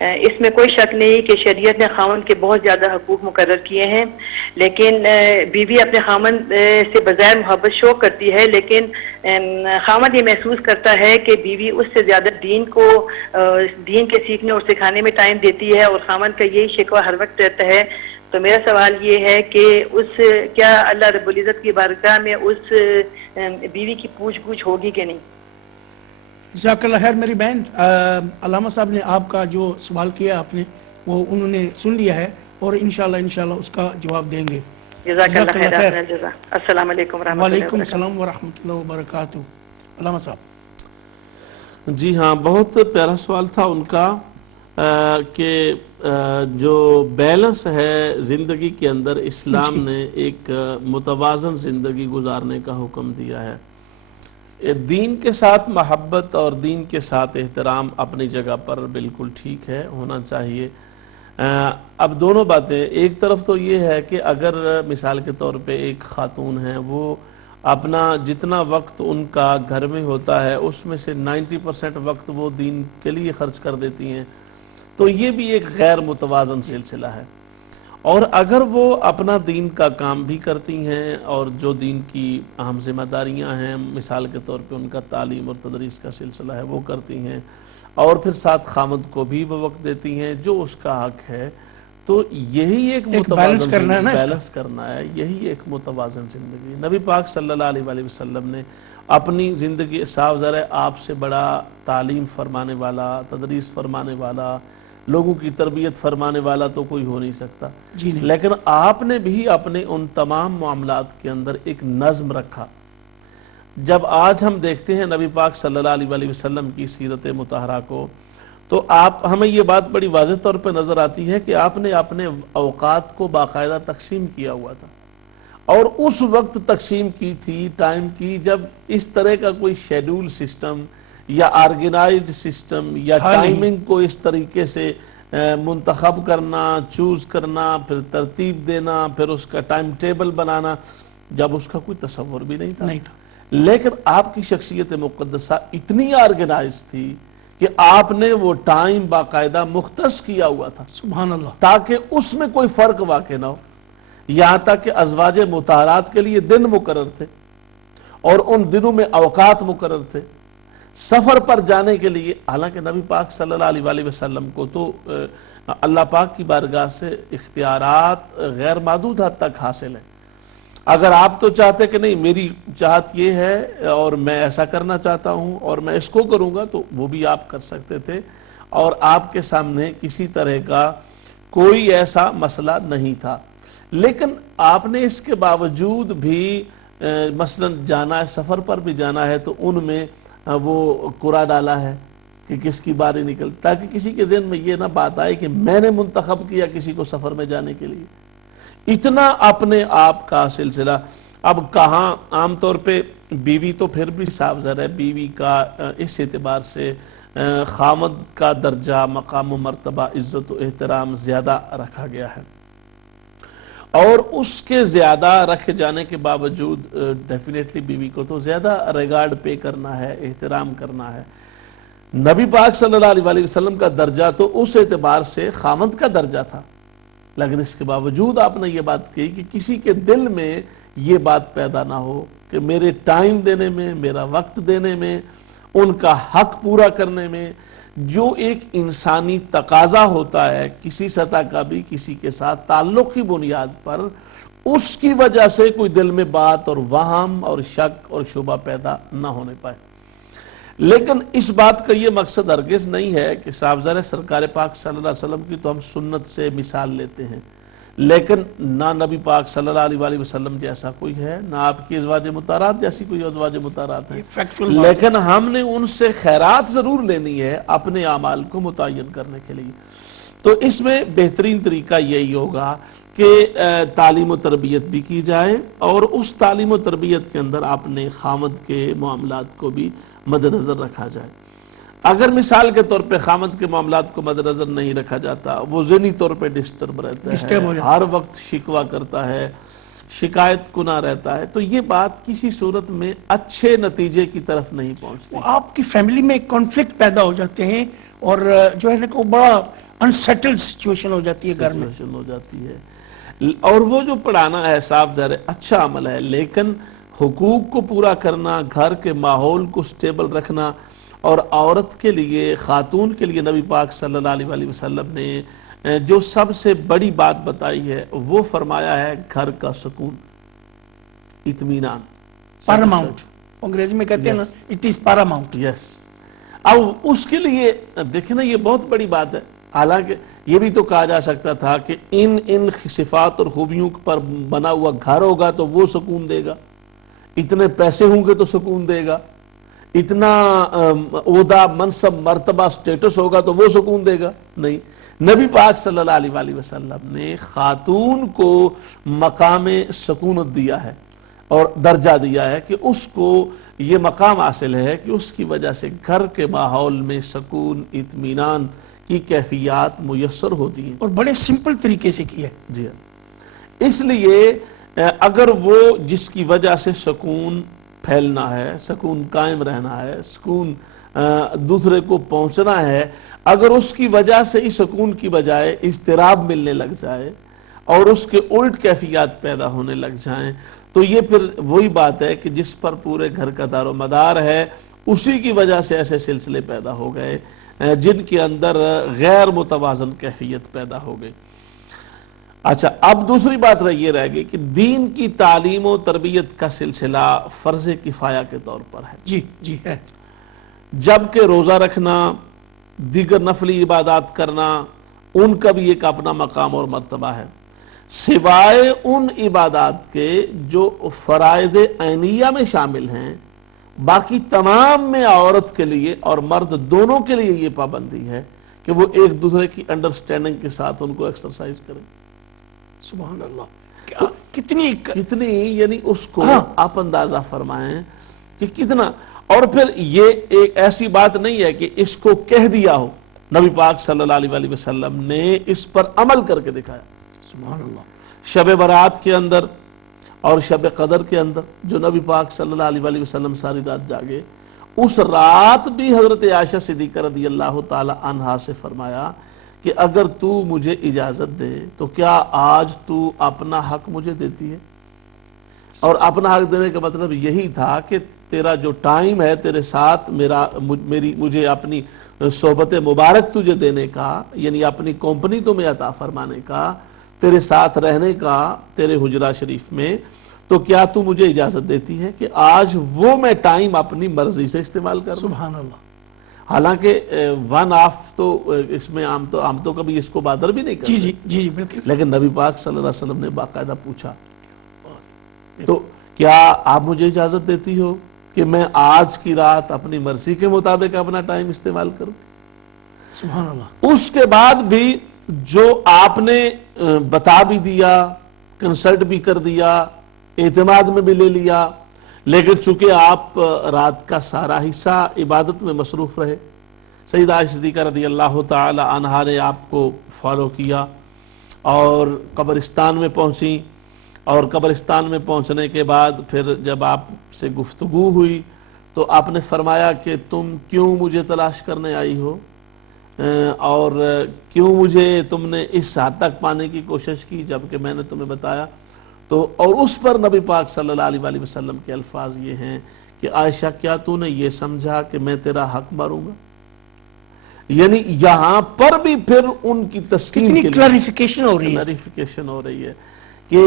اس میں کوئی شک نہیں کہ شریعت نے خاوند کے بہت زیادہ حقوق مقرر کیے ہیں، لیکن بیوی اپنے خاوند سے بظاہر محبت شو کرتی ہے، لیکن خاوند یہ محسوس کرتا ہے کہ بیوی اس سے زیادہ دین کے سیکھنے اور سکھانے میں ٹائم دیتی ہے، اور خاوند کا یہی شکوہ ہر وقت رہتا ہے. تو میرا سوال یہ ہے کہ کیا اللہ رب العزت کی بارگاہ میں اس بیوی کی پوچھ گچھ ہوگی کہ نہیں؟ جزاک اللہ خیر میری بہن. علامہ صاحب نے آپ کا جو سوال کیا آپ نے وہ انہوں نے سن لیا ہے، اور انشاءاللہ اس کا جواب دیں گے. جزاک اللہ خیر. السلام علیکم ورحمۃ اللہ. وعلیکم السلام ورحمۃ اللہ وبرکاتہ. علامہ صاحب. جی ہاں، بہت پیارا سوال تھا ان کا کہ جو بیلنس ہے زندگی کے اندر، اسلام نے ایک متوازن زندگی گزارنے کا حکم دیا ہے. دین کے ساتھ محبت اور دین کے ساتھ احترام اپنی جگہ پر بالکل ٹھیک ہے، ہونا چاہیے. اب دونوں باتیں، ایک طرف تو یہ ہے کہ اگر مثال کے طور پہ ایک خاتون ہے، وہ اپنا جتنا وقت ان کا گھر میں ہوتا ہے اس میں سے 90% وقت وہ دین کے لیے خرچ کر دیتی ہیں، تو یہ بھی ایک غیر متوازن سلسلہ ہے. اور اگر وہ اپنا دین کا کام بھی کرتی ہیں اور جو دین کی اہم ذمہ داریاں ہیں، مثال کے طور پہ ان کا تعلیم اور تدریس کا سلسلہ ہے، وہ کرتی ہیں، اور پھر ساتھ خامد کو بھی وہ وقت دیتی ہیں جو اس کا حق ہے، تو یہی ایک متوازن بیلنس کرنا ہے، یہی ایک متوازن زندگی. نبی پاک صلی اللہ علیہ وسلم نے اپنی زندگی صاف ظاہر آپ سے بڑا تعلیم فرمانے والا، تدریس فرمانے والا، لوگوں کی تربیت فرمانے والا تو کوئی ہو نہیں سکتا، لیکن آپ نے بھی اپنے ان تمام معاملات کے اندر ایک نظم رکھا. جب آج ہم دیکھتے ہیں نبی پاک صلی اللہ علیہ وسلم کی سیرت مطہرہ کو، تو ہمیں یہ بات بڑی واضح طور پہ نظر آتی ہے کہ آپ نے اپنے اوقات کو باقاعدہ تقسیم کیا ہوا تھا، اور اس وقت تقسیم کی تھی ٹائم کی جب اس طرح کا کوئی شیڈول سسٹم یا آرگنائزڈ سسٹم یا ٹائمنگ کو اس طریقے سے منتخب کرنا، چوز کرنا، پھر ترتیب دینا، پھر اس کا ٹائم ٹیبل بنانا، جب اس کا کوئی تصور بھی نہیں تھا. لیکن آپ کی شخصیت مقدسہ اتنی آرگنائز تھی کہ آپ نے وہ ٹائم باقاعدہ مختص کیا ہوا تھا، سبحان اللہ، تاکہ اس میں کوئی فرق واقع نہ ہو. یہاں تک کہ ازواج مطہرات کے لیے دن مقرر تھے اور ان دنوں میں اوقات مقرر تھے. سفر پر جانے کے لیے، حالانکہ نبی پاک صلی اللہ علیہ وآلہ وسلم کو تو اللہ پاک کی بارگاہ سے اختیارات غیر محدود حد تک حاصل ہیں. اگر آپ تو چاہتے کہ نہیں میری چاہت یہ ہے اور میں ایسا کرنا چاہتا ہوں اور میں اس کو کروں گا، تو وہ بھی آپ کر سکتے تھے، اور آپ کے سامنے کسی طرح کا کوئی ایسا مسئلہ نہیں تھا. لیکن آپ نے اس کے باوجود بھی مثلا جانا ہے، سفر پر بھی جانا ہے، تو ان میں وہ قرعہ ڈالا ہے کہ کس کی باری نکل، تاکہ کسی کے ذہن میں یہ نہ بات آئے کہ میں نے منتخب کیا کسی کو سفر میں جانے کے لیے. اتنا اپنے آپ کا سلسلہ. اب کہاں عام طور پہ بیوی تو پھر بھی صاف ظاہر ہے، بیوی کا اس اعتبار سے خامد کا درجہ، مقام و مرتبہ، عزت و احترام زیادہ رکھا گیا ہے، اور اس کے زیادہ رکھے جانے کے باوجود ڈیفینیٹلی بیوی کو تو زیادہ ریگارڈ پے کرنا ہے، احترام کرنا ہے. نبی پاک صلی اللہ علیہ وآلہ وسلم کا درجہ تو اس اعتبار سے خامد کا درجہ تھا، لیکن اس کے باوجود آپ نے یہ بات کہی کہ کسی کے دل میں یہ بات پیدا نہ ہو کہ میرے ٹائم دینے میں، میرا وقت دینے میں، ان کا حق پورا کرنے میں جو ایک انسانی تقاضا ہوتا ہے کسی سطح کا بھی کسی کے ساتھ تعلق کی بنیاد پر، اس کی وجہ سے کوئی دل میں بات اور وہم اور شک اور شبہ پیدا نہ ہونے پائے. لیکن اس بات کا یہ مقصد ہرگز نہیں ہے کہ صاحب ظاہر سرکار پاک صلی اللہ علیہ وسلم کی تو ہم سنت سے مثال لیتے ہیں، لیکن نہ نبی پاک صلی اللہ علیہ وآلہ وسلم جیسا کوئی ہے، نہ آپ کی ازواج مطہرات جیسی کوئی ازواج مطہرات ہے، لیکن ہم نے ان سے خیرات ضرور لینی ہے اپنے اعمال کو متعین کرنے کے لیے. تو اس میں بہترین طریقہ یہی ہوگا کہ تعلیم و تربیت بھی کی جائے، اور اس تعلیم و تربیت کے اندر اپنے خامد کے معاملات کو بھی مد نظر رکھا جائے. اگر مثال کے طور پہ خامد کے معاملات کو مد نظر نہیں رکھا جاتا، وہ ذہنی طور پہ ڈسٹرب رہتا ہے، ہر وقت شکوہ کرتا ہے، شکایت کنہ رہتا ہے، تو یہ بات کسی صورت میں اچھے نتیجے کی طرف نہیں پہنچتی. آپ کی فیملی میں کانفلکٹ پیدا ہو جاتے ہیں، اور جو ہے نا کہ بڑا انسیٹلڈ سچویشن ہو جاتی ہے گھر میں ہو جاتی ہے. اور وہ جو پڑھانا ہے صاحب ظاہر اچھا عمل ہے، لیکن حقوق کو پورا کرنا، گھر کے ماحول کو سٹیبل رکھنا، اور عورت کے لیے، خاتون کے لیے نبی پاک صلی اللہ علیہ وآلہ وسلم نے جو سب سے بڑی بات بتائی ہے وہ فرمایا ہے گھر کا سکون، اطمینان. پیراماؤنٹ انگریزی میں کہتے ہیں نا، اٹ از پیراماؤنٹ. یس. اب اس کے لیے دیکھیں نا، یہ بہت بڑی بات ہے. حالانکہ یہ بھی تو کہا جا سکتا تھا کہ ان صفات اور خوبیوں پر بنا ہوا گھر ہوگا تو وہ سکون دے گا، اتنے پیسے ہوں گے تو سکون دے گا، اتنا عہدہ، منصب، مرتبہ، سٹیٹس ہوگا تو وہ سکون دے گا. نہیں، نبی پاک صلی اللہ علیہ وآلہ وسلم نے خاتون کو مقام سکونت دیا ہے اور درجہ دیا ہے کہ اس کو یہ مقام حاصل ہے کہ اس کی وجہ سے گھر کے ماحول میں سکون، اطمینان کی کیفیات میسر ہوتی ہیں، اور بڑے سمپل طریقے سے کی ہے. جی ہاں. اس لیے اگر وہ جس کی وجہ سے سکون پھیلنا ہے، سکون قائم رہنا ہے، سکون دوسرے کو پہنچنا ہے، اگر اس کی وجہ سے اس سکون کی بجائے اضطراب ملنے لگ جائے اور اس کے الٹ کیفیات پیدا ہونے لگ جائیں، تو یہ پھر وہی بات ہے کہ جس پر پورے گھر کا دار و مدار ہے، اسی کی وجہ سے ایسے سلسلے پیدا ہو گئے جن کے اندر غیر متوازن کیفیت پیدا ہو گئی. اچھا، اب دوسری بات یہ رہ گئی کہ دین کی تعلیم و تربیت کا سلسلہ فرض کفایہ کے طور پر ہے. جی ہے. جبکہ روزہ رکھنا، دیگر نفلی عبادات کرنا، ان کا بھی ایک اپنا مقام اور مرتبہ ہے، سوائے ان عبادات کے جو فرائض عینیہ میں شامل ہیں. باقی تمام میں عورت کے لیے اور مرد دونوں کے لیے یہ پابندی ہے کہ وہ ایک دوسرے کی انڈرسٹینڈنگ کے ساتھ ان کو ایکسرسائز کریں. سبحان اللہ، کتنی یعنی اس کو آپ اندازہ فرمائیں کہ کتنا. اور پھر یہ ایک ایسی بات نہیں ہے کہ اس کو کہہ دیا ہو نبی پاک صلی اللہ علیہ وسلم نے اس پر عمل کر کے دکھایا. سبحان اللہ. شب برات کے اندر اور شب قدر کے اندر جو نبی پاک صلی اللہ علیہ وسلم ساری رات جاگے، اس رات بھی حضرت عائشہ صدیقہ رضی اللہ تعالی عنہا سے فرمایا کہ اگر تو مجھے اجازت دے تو کیا آج تو اپنا حق مجھے دیتی ہے؟ اور اپنا حق دینے کا مطلب یہی تھا کہ تیرا جو ٹائم ہے تیرے ساتھ مجھے اپنی صحبت مبارک تجھے دینے کا، یعنی اپنی کمپنی تمہیں عطا فرمانے کا، تیرے ساتھ رہنے کا تیرے حجرہ شریف میں، تو کیا تو مجھے اجازت دیتی ہے کہ آج وہ میں ٹائم اپنی مرضی سے استعمال کروں؟ سبحان اللہ. حالانکہ ون آف تو اس میں ہم تو کبھی اس کو بادر بھی نہیں کرتے. جی جی جی جی بالکل. لیکن نبی پاک صلی اللہ علیہ وسلم نے باقاعدہ پوچھا تو کیا آپ مجھے اجازت دیتی ہو کہ میں آج کی رات اپنی مرضی کے مطابق اپنا ٹائم استعمال کروں؟ سبحان اللہ. اس کے بعد بھی جو آپ نے بتا بھی دیا، کنسلٹ بھی کر دیا، اعتماد میں بھی لے لیا، لیکن چونکہ آپ رات کا سارا حصہ عبادت میں مصروف رہے، سیدہ عائشہ صدیقہ رضی اللہ تعالی عنہا نے آپ کو فالو کیا اور قبرستان میں پہنچی، اور قبرستان میں پہنچنے کے بعد پھر جب آپ سے گفتگو ہوئی تو آپ نے فرمایا کہ تم کیوں مجھے تلاش کرنے آئی ہو اور کیوں مجھے تم نے اس حد تک پانے کی کوشش کی جبکہ میں نے تمہیں بتایا. تو اور اس پر نبی پاک صلی اللہ علیہ وسلم کے الفاظ یہ ہیں کہ عائشہ کیا تو نے یہ سمجھا کہ میں تیرا حق ماروں گا؟ یعنی یہاں پر بھی پھر ان کی تسکین کے لیے کلیریفیکیشن ہو رہی ہے کہ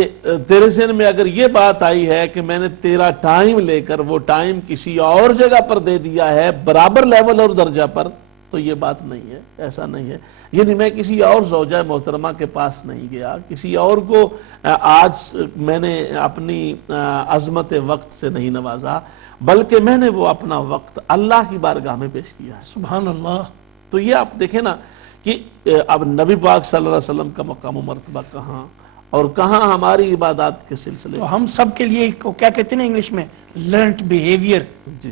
تیرے ذہن میں اگر یہ بات آئی ہے کہ میں نے تیرا ٹائم لے کر وہ ٹائم کسی اور جگہ پر دے دیا ہے برابر لیول اور درجہ پر، تو یہ بات نہیں ہے، ایسا نہیں ہے. یعنی میں کسی اور زوجہ محترمہ کے پاس نہیں گیا، کسی اور کو آج میں نے اپنی عظمت وقت سے نہیں نوازا، بلکہ میں نے وہ اپنا وقت اللہ کی بارگاہ میں پیش کیا ہے. سبحان اللہ. تو یہ آپ دیکھیں نا کہ اب نبی پاک صلی اللہ علیہ وسلم کا مقام و مرتبہ کہاں اور کہاں ہماری عبادات کے سلسلے. تو ہم سب کے لیے کیا کہتے ہیں انگلش میں لرنڈ بیہیویئر. جی،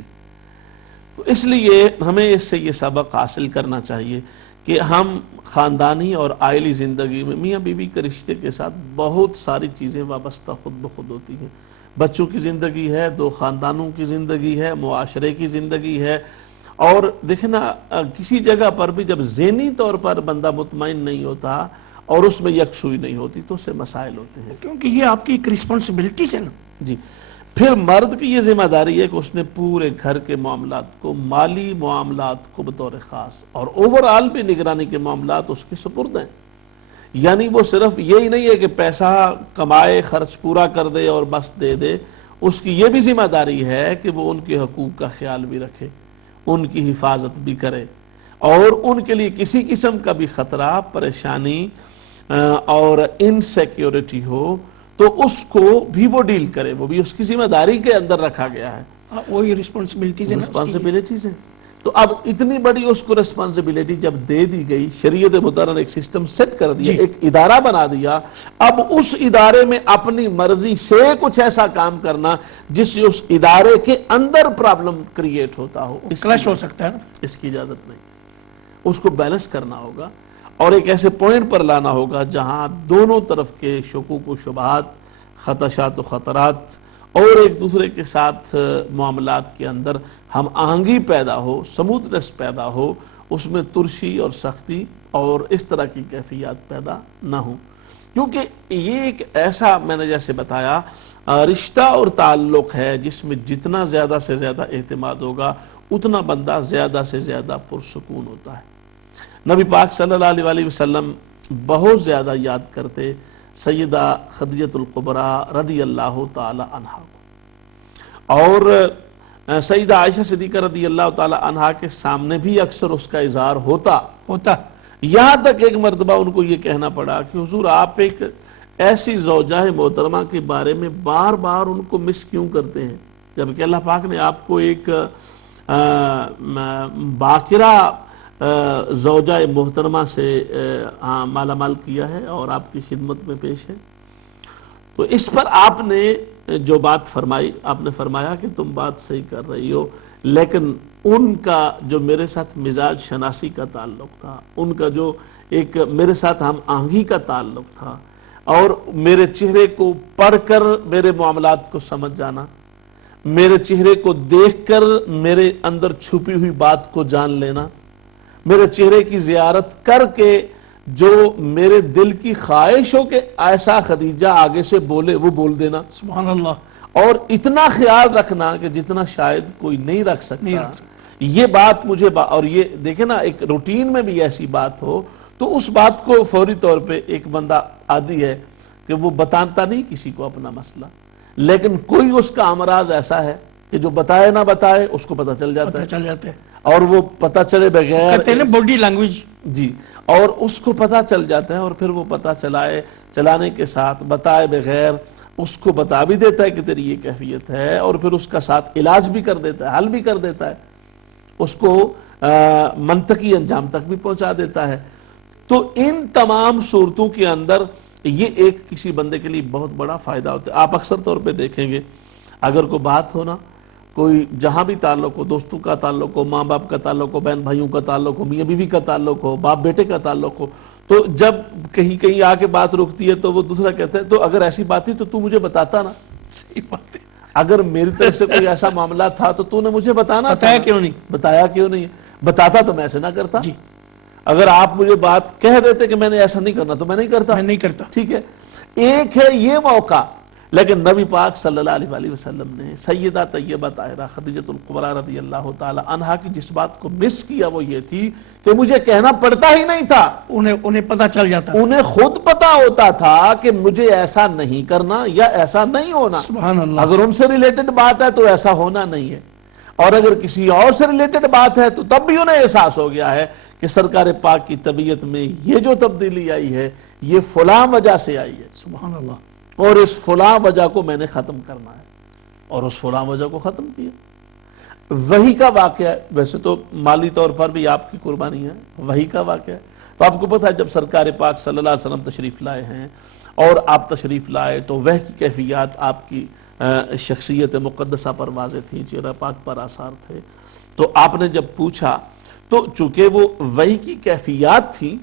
تو اس لیے ہمیں اس سے یہ سبق حاصل کرنا چاہیے کہ ہم خاندانی اور عائلی زندگی میں میاں بیوی کے رشتے کے ساتھ بہت ساری چیزیں وابستہ خود بخود ہوتی ہیں. بچوں کی زندگی ہے، دو خاندانوں کی زندگی ہے، معاشرے کی زندگی ہے. اور دیکھیں نا کسی جگہ پر بھی جب ذہنی طور پر بندہ مطمئن نہیں ہوتا اور اس میں یکسوئی نہیں ہوتی تو اس سے مسائل ہوتے ہیں، کیونکہ یہ آپ کی ایک ریسپانسبلٹیز ہے نا. جی. پھر مرد کی یہ ذمہ داری ہے کہ اس نے پورے گھر کے معاملات کو، مالی معاملات کو بطور خاص اور اوورآل بھی نگرانی کے معاملات اس کے سپرد ہیں. یعنی وہ صرف یہی نہیں ہے کہ پیسہ کمائے، خرچ پورا کر دے اور بس دے دے، اس کی یہ بھی ذمہ داری ہے کہ وہ ان کے حقوق کا خیال بھی رکھے، ان کی حفاظت بھی کرے، اور ان کے لیے کسی قسم کا بھی خطرہ، پریشانی اور انسیکیورٹی ہو تو اس کو بھی وہ ڈیل کرے، وہ بھی اس کی ذمہ داری کے اندر رکھا گیا ہے. وہی ریسپانسبلٹیز ہیں. تو اب اتنی بڑی اس کو ریسپانسبلٹی جب دے دی گئی، شریعت مطہرہ نے ایک سسٹم سیٹ کر دیا، ایک ادارہ بنا دیا. اب اس ادارے میں اپنی مرضی سے کچھ ایسا کام کرنا جس سے اس ادارے کے اندر پرابلم کریٹ ہوتا ہو، کلش ہو سکتا ہے نا، اس کی اجازت نہیں. اس کو بیلنس کرنا ہوگا اور ایک ایسے پوائنٹ پر لانا ہوگا جہاں دونوں طرف کے شکوک و شبہات، خدشات و خطرات اور ایک دوسرے کے ساتھ معاملات کے اندر ہم آہنگی پیدا ہو، سموتھنس پیدا ہو، اس میں ترشی اور سختی اور اس طرح کی کیفیات پیدا نہ ہوں. کیونکہ یہ ایک ایسا، میں نے جیسے بتایا، رشتہ اور تعلق ہے جس میں جتنا زیادہ سے زیادہ اعتماد ہوگا اتنا بندہ زیادہ سے زیادہ پرسکون ہوتا ہے. نبی پاک صلی اللہ علیہ وسلم بہت زیادہ یاد کرتے سیدہ خدیجہ الکبریٰ رضی اللہ تعالی عنہا کو، اور سیدہ عائشہ صدیقہ رضی اللہ تعالی عنہا کے سامنے بھی اکثر اس کا اظہار ہوتا. یہاں تک ایک مرتبہ ان کو یہ کہنا پڑا کہ حضور آپ ایک ایسی زوجہ محترمہ کے بارے میں بار بار ان کو مس کیوں کرتے ہیں، جبکہ اللہ پاک نے آپ کو ایک باقرہ زوجہ محترمہ سے مالا مال کیا ہے اور آپ کی خدمت میں پیش ہے. تو اس پر آپ نے جو بات فرمائی، آپ نے فرمایا کہ تم بات صحیح کر رہی ہو، لیکن ان کا جو میرے ساتھ مزاج شناسی کا تعلق تھا، ان کا جو ایک میرے ساتھ ہم آہنگی کا تعلق تھا، اور میرے چہرے کو پڑھ کر میرے معاملات کو سمجھ جانا، میرے چہرے کو دیکھ کر میرے اندر چھپی ہوئی بات کو جان لینا، میرے چہرے کی زیارت کر کے جو میرے دل کی خواہش ہو کہ ایسا خدیجہ آگے سے بولے وہ بول دینا، سبحان اللہ، اور اتنا خیال رکھنا کہ جتنا شاید کوئی نہیں رکھ سکتا۔ یہ بات مجھے اور یہ دیکھیں نا، ایک روٹین میں بھی ایسی بات ہو تو اس بات کو فوری طور پہ ایک بندہ عادی ہے کہ وہ بتاتا نہیں کسی کو اپنا مسئلہ، لیکن کوئی اس کا امراض ایسا ہے کہ جو بتائے نہ بتائے اس کو پتہ چل جاتا ہے، چل جاتے ہیں، اور وہ پتہ چلے بغیر کہتے ہیں باڈی لینگویج، جی، اور اس کو پتہ چل جاتا ہے، اور پھر وہ پتہ چلانے کے ساتھ بتائے بغیر اس کو بتا بھی دیتا ہے کہ تیری یہ کیفیت ہے، اور پھر اس کا ساتھ علاج بھی کر دیتا ہے، حل بھی کر دیتا ہے، اس کو منطقی انجام تک بھی پہنچا دیتا ہے۔ تو ان تمام صورتوں کے اندر یہ ایک کسی بندے کے لیے بہت بڑا فائدہ ہوتا ہے۔ آپ اکثر طور پہ دیکھیں گے اگر کوئی بات ہونا، کوئی جہاں بھی تعلق ہو، دوستوں کا تعلق ہو، ماں باپ کا تعلق ہو، بہن بھائیوں کا تعلق ہو، میاں بیوی کا تعلق ہو، باپ بیٹے کا تعلق ہو، تو جب کہیں آ کے بات رکتی ہے تو وہ دوسرا کہتا ہے تو اگر ایسی بات تھی تو تو مجھے بتاتا نا، صحیح بات ہے، اگر میری طرف سے کوئی ایسا معاملہ تھا تو تو نے مجھے بتانا، بتایا کیوں نہیں؟ بتایا کیوں نہیں؟ بتاتا تو میں ایسے نہ کرتا۔ جی، اگر آپ مجھے بات کہہ دیتے کہ میں نے ایسا نہیں کرنا تو میں نہیں کرتا، میں نہیں کرتا۔ ٹھیک ہے، ایک ہے یہ موقع، لیکن نبی پاک صلی اللہ علیہ وسلم نے سیدہ طیبہ طاہرہ خدیجۃ الکبریٰ رضی اللہ تعالی عنہا کی جس بات کو مس کیا وہ یہ تھی کہ مجھے کہنا پڑتا ہی نہیں تھا، انہیں پتہ چل جاتا تھا، انہیں خود پتا ہوتا تھا کہ مجھے ایسا نہیں کرنا یا ایسا نہیں ہونا۔ سبحان اللہ، اگر ان سے ریلیٹڈ بات ہے تو ایسا ہونا نہیں ہے، اور اگر کسی اور سے ریلیٹڈ بات ہے تو تب بھی انہیں احساس ہو گیا ہے کہ سرکار پاک کی طبیعت میں یہ جو تبدیلی آئی ہے یہ فلاں وجہ سے آئی ہے، سبحان اللہ، اور اس فلاں وجہ کو میں نے ختم کرنا ہے، اور اس فلاں وجہ کو ختم کیا۔ وحی کا واقعہ ہے، ویسے تو مالی طور پر بھی آپ کی قربانی ہے، وحی کا واقعہ ہے۔ تو آپ کو پتہ ہے جب سرکار پاک صلی اللہ علیہ وسلم تشریف لائے ہیں اور آپ تشریف لائے تو وحی کی کیفیات آپ کی شخصیت مقدسہ پر واضح تھی، چہرہ پاک پر آثار تھے۔ تو آپ نے جب پوچھا تو چونکہ وہ وحی کی کیفیات تھی،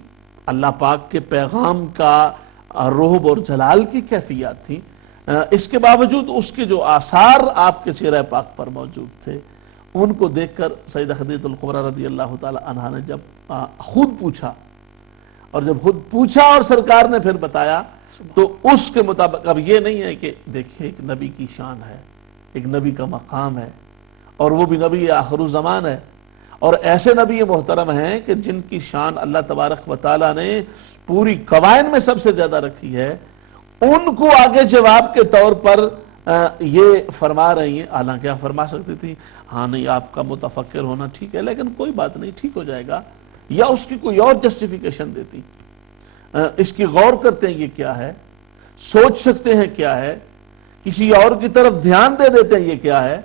اللہ پاک کے پیغام کا رعب اور جلال کی کیفیات تھی، اس کے باوجود اس کے جو آثار آپ کے چہرہ پاک پر موجود تھے ان کو دیکھ کر سیدہ خدیجۃ الکبریٰ رضی اللہ تعالی عنہا نے جب خود پوچھا، اور جب خود پوچھا اور سرکار نے پھر بتایا تو اس کے مطابق اب یہ نہیں ہے کہ دیکھیں ایک نبی کی شان ہے، ایک نبی کا مقام ہے، اور وہ بھی نبی آخر الزمان ہے، اور ایسے نبی محترم ہیں کہ جن کی شان اللہ تبارک و تعالیٰ نے پوری قوائن میں سب سے زیادہ رکھی ہے، ان کو آگے جواب کے طور پر یہ فرما رہی ہیں، حالانکہ آپ فرما سکتی تھی ہاں نہیں آپ کا متفکر ہونا ٹھیک ہے لیکن کوئی بات نہیں، ٹھیک ہو جائے گا، یا اس کی کوئی اور جسٹیفیکیشن دیتی، اس کی غور کرتے ہیں یہ کیا ہے، سوچ سکتے ہیں کیا ہے، کسی اور کی طرف دھیان دے دیتے ہیں یہ کیا ہے،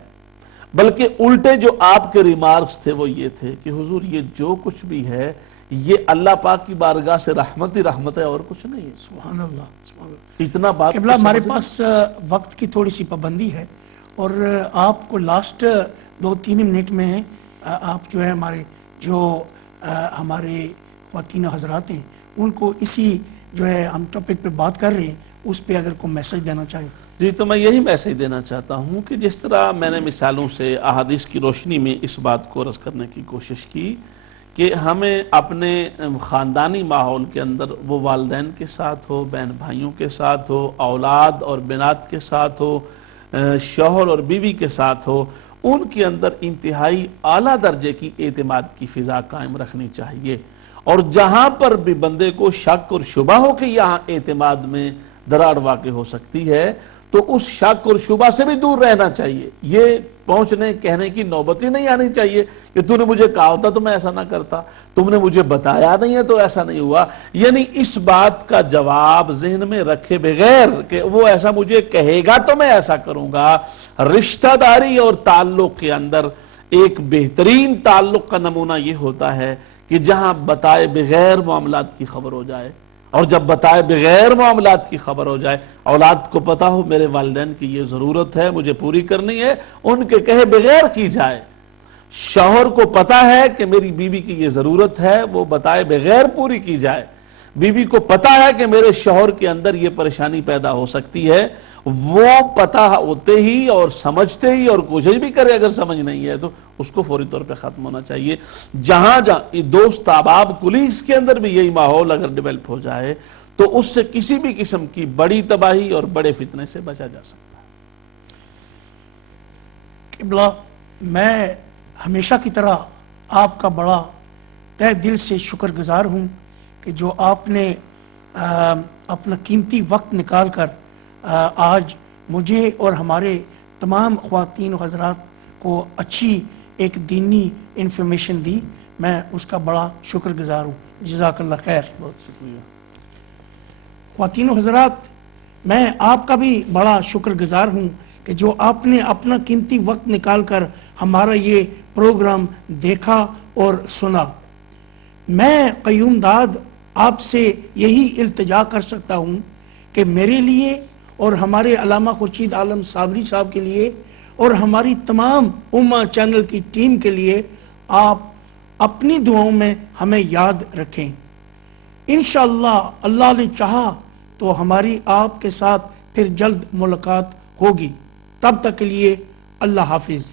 بلکہ الٹے جو آپ کے ریمارکس تھے وہ یہ تھے کہ حضور یہ جو کچھ بھی ہے یہ اللہ پاک کی بارگاہ سے رحمت ہی رحمت ہے اور کچھ نہیں ہے۔ سبحان اللہ، سبحان اللہ۔ اتنا بات قبلہ ہمارے پاس وقت کی تھوڑی سی پابندی ہے، اور آپ کو لاسٹ 2-3 منٹ میں آپ جو ہے ہمارے خواتین حضرات ہیں ان کو اسی جو ہے ہم ٹاپک پہ بات کر رہے ہیں اس پہ اگر کوئی میسج دینا چاہیں۔ جی تو میں یہی میسج دینا چاہتا ہوں کہ جس طرح میں نے مثالوں سے احادیث کی روشنی میں اس بات کو عرض کرنے کی کوشش کی کہ ہمیں اپنے خاندانی ماحول کے اندر وہ والدین کے ساتھ ہو، بہن بھائیوں کے ساتھ ہو، اولاد اور بنات کے ساتھ ہو، شوہر اور بیوی کے ساتھ ہو، ان کے اندر انتہائی اعلیٰ درجے کی اعتماد کی فضا قائم رکھنی چاہیے، اور جہاں پر بھی بندے کو شک اور شبہ ہو کہ یہاں اعتماد میں دراڑ واقع ہو سکتی ہے تو اس شک اور شبہ سے بھی دور رہنا چاہیے۔ یہ پہنچنے کہنے کی نوبت ہی نہیں آنی چاہیے کہ تو نے مجھے کہا ہوتا تو میں ایسا نہ کرتا، تم نے مجھے بتایا نہیں ہے تو ایسا نہیں ہوا، یعنی اس بات کا جواب ذہن میں رکھے بغیر کہ وہ ایسا مجھے کہے گا تو میں ایسا کروں گا۔ رشتہ داری اور تعلق کے اندر ایک بہترین تعلق کا نمونہ یہ ہوتا ہے کہ جہاں بتائے بغیر معاملات کی خبر ہو جائے، اور جب بتائے بغیر معاملات کی خبر ہو جائے، اولاد کو پتا ہو میرے والدین کی یہ ضرورت ہے مجھے پوری کرنی ہے، ان کے کہے بغیر کی جائے، شوہر کو پتا ہے کہ میری بیوی کی یہ ضرورت ہے، وہ بتائے بغیر پوری کی جائے. بیوی کو پتا ہے کہ میرے شوہر کے اندر یہ پریشانی پیدا ہو سکتی ہے، وہ پتا ہوتے ہی اور سمجھتے ہی اور کوشش بھی کرے، اگر سمجھ نہیں ہے تو اس کو فوری طور پہ ختم ہونا چاہیے. جہاں دوست احباب کولیگز کے اندر بھی یہی ماحول اگر ڈیولپ ہو جائے تو اس سے کسی بھی قسم کی بڑی تباہی اور بڑے فتنے سے بچا جا سکتا ہے. قبلہ، میں ہمیشہ کی طرح آپ کا بڑا تہ دل سے شکر گزار ہوں کہ جو آپ نے اپنا قیمتی وقت نکال کر آج مجھے اور ہمارے تمام خواتین و حضرات کو اچھی ایک دینی انفارمیشن دی. میں اس کا بڑا شکر گزار ہوں. جزاک اللہ خیر. بہت شکریہ. خواتین و حضرات، میں آپ کا بھی بڑا شکر گزار ہوں کہ جو آپ نے اپنا قیمتی وقت نکال کر ہمارا یہ پروگرام دیکھا اور سنا. میں قیوم داد آپ سے یہی التجا کر سکتا ہوں کہ میرے لیے اور ہمارے علامہ خورشید عالم صابری صاحب کے لیے اور ہماری تمام امہ چینل کی ٹیم کے لیے آپ اپنی دعاؤں میں ہمیں یاد رکھیں. انشاءاللہ اللہ نے چاہا تو ہماری آپ کے ساتھ پھر جلد ملاقات ہوگی. تب تک کے لیے اللہ حافظ.